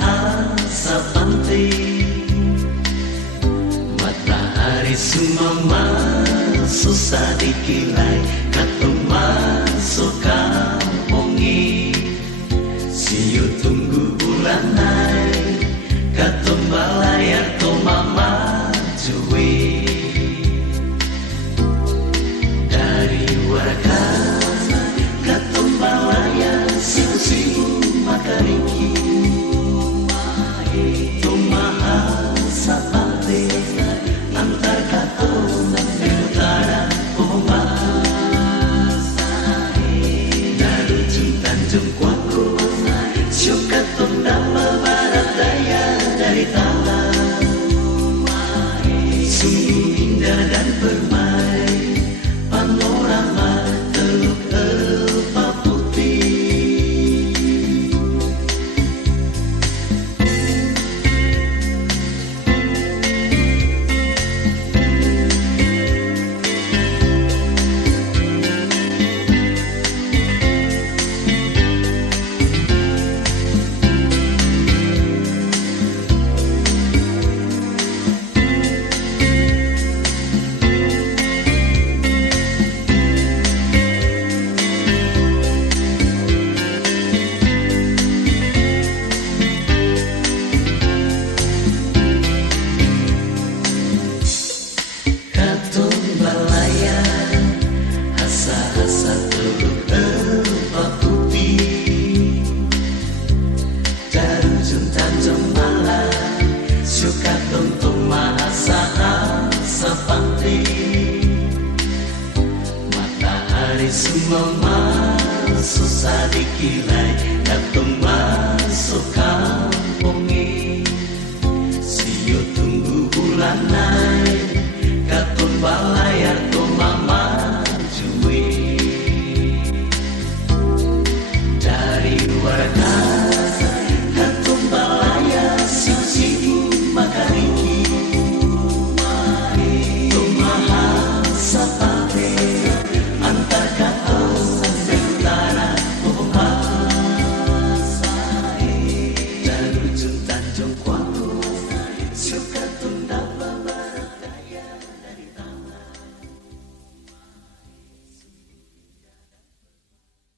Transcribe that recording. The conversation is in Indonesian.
asa penting. Matahari sumama susah dikilai, katu masuk kampungi. Siu tunggu bulan naik, katu balayar to mama cuy. Dari warakana katu balayar siu-siu makariki. Antar katu di utara Oma Darujung Tanjung Kuaku Syukatung Dama barat daya dari tanah. Sungguh indah dan permai panorama Teluk Elpa Putih. Matahari sumama susah dikilai, datung